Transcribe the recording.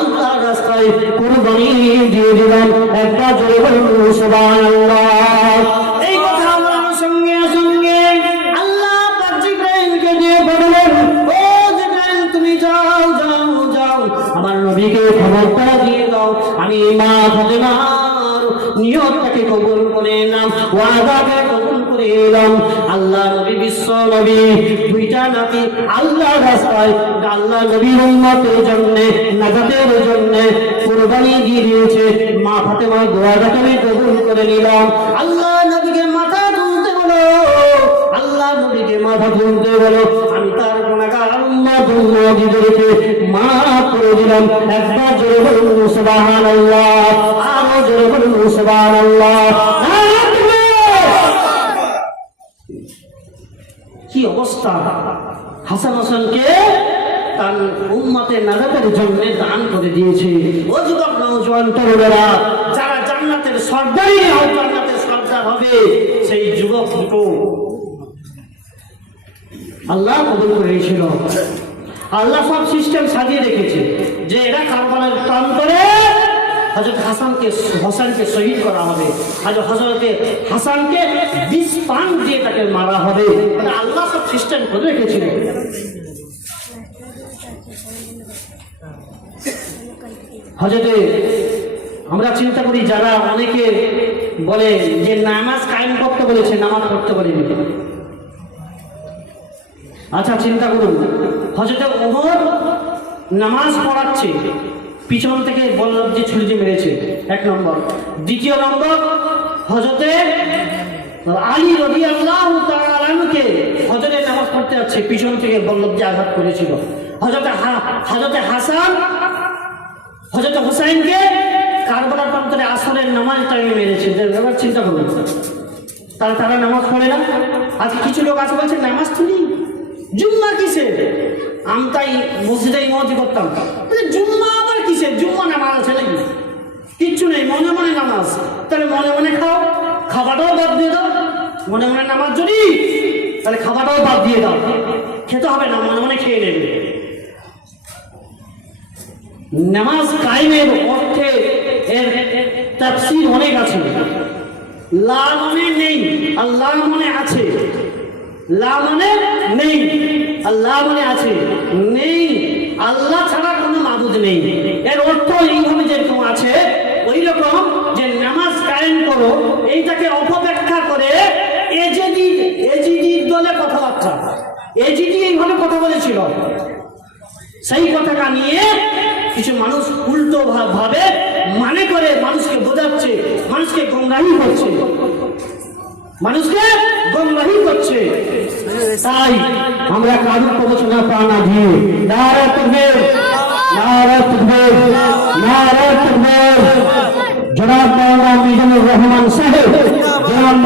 আল্লাহর রাস্তায় কুরবানি দিয়ে দিলাম। একটা জোরে বলুন সুবহানাল্লাহ। এই কথা আমার সঙ্গে সঙ্গে আল্লাহ পাক জিবরাইলকে দিয়ে বললেন, ও জিবরাইল তুমি যাও যাও যাও আমার নবীকে খবরটা দিয়ে দাও, আমি মা ফাতেমার নিয়তটাকে কবুল করে নিলাম, ওয়াদাকে কবুল করে নিলাম। আল্লাহ নবী বিশ্ব নবী দুইটা নাতি আল্লাহ রাস্তায় আল্লাহ নবীর উম্মতের জন্য নাজাতের জন্য কুরবানি দিয়ে দিয়েছে। মা ফাতেমার দোয়াটাকে আমি কবুল করে নিলাম। আল্লাহ নবীকে মাথা তুলতে বলো, আল্লাহ নবীকে মাথা তুলতে বলো, আমি তার গুনাহগার উম্মত উম্মতীদেরকে মাফ করে দিলাম। একবার জোরে বলুন সুবহানাল্লাহ, আরো জোরে বলুন সুবহানাল্লাহ। কি অবস্থা! হাসান হোসেনকে তার উম্মতের নাজাতের জন্য দান করে দিয়েছে। ও যুবক নওজোয়ান তরুণেরা, যারা জান্নাতের সর্দারই জান্নাতের সর্দার হবে, সেই যুবক দুটো আল্লাহ কবুল করেছিল। আল্লাহ সব সিস্টেম সাজিয়ে রেখেছে যে এরা কারবালার প্রান্তরে হযরত হোসেনকে শহীদ করা হবে, হযরত হাসানকে বিষ পান দিয়ে তাকে মারা হবে। এটা আল্লাহ সব সিস্টেম করে রেখেছিল। হযরতে আমরা চিন্তা করি, যারা অনেকে বলে যে নামাজ কায়েম করতে বলেছে, নামাজ পড়তে বলেনি। আচ্ছা চিন্তা করুন, হযরতে ওমর নামাজ পড়াচ্ছে, পিছন থেকে বল্লভ যে ছুরি মেরেছে, এক নম্বর। দ্বিতীয় নম্বর, হযরতে আলী রাদিয়াল্লাহু তাআলা আনহুকে হযরতে নামাজ পড়তে যাচ্ছে, পিছন থেকে বল্লভ দিয়ে আঘাত করেছিল। হযরতে হাসান হযরতে হুসাইনকে কারবালার প্রান্তরে আসরের নামাজ টাইমে মেরেছে। এবার চিন্তা করুন, তারা নামাজ পড়ে না। আজকে কিছু লোক আছে বলছে নামাজ তুলি, জুম্মা কিসে? আমি তাই মসজিদে ইমামতি করতাম, জুম্মা আবার কিসে? জুম্মা নামাজ আছে নাকি? কিচ্ছু নেই, মনে মনে নামাজ। তাহলে মনে মনে খাও, খাবারটাও বাদ দিয়ে দাও। মনে মনে নামাজ যদি, তাহলে খাবারটাও বাদ দিয়ে দাও, খেতে হবে না, মনে মনে খেয়ে নেবে। নামাজ কায়েমের অর্থে এর তাফসীর অনেক আছে। লা মানে নেই, আল্লাহ মানে আছে। লা মানে নেই, আল্লাহ মানে আছে। নেই, আল্লাহ ছাড়া কোনো মাবুদ নেই। এর অর্থ এইভাবে যেরকম আছে, ওই রকম যে নামাজ কায়েম করো, এইটাকে অপব্যাখ্যা করে এজিদির দলে কথাবার্তা। এজিদি এইভাবে কথা বলেছিল, সেই কথাটা নিয়ে কিছু মানুষ উল্টো ভাবে মানে করে মানুষকে বোঝাচ্ছে, মানুষকে গোমরাহি করছে, মানুষকে গোমরাহি করছে। তাই আমরা কারুর প্রবচনা প্রাণা দিয়ে নারে তাকবীর, নারে তাকবীর, নারে তাকবীর। জনাব মাওলানা মিজানুর রহমান সাহেব, জনাব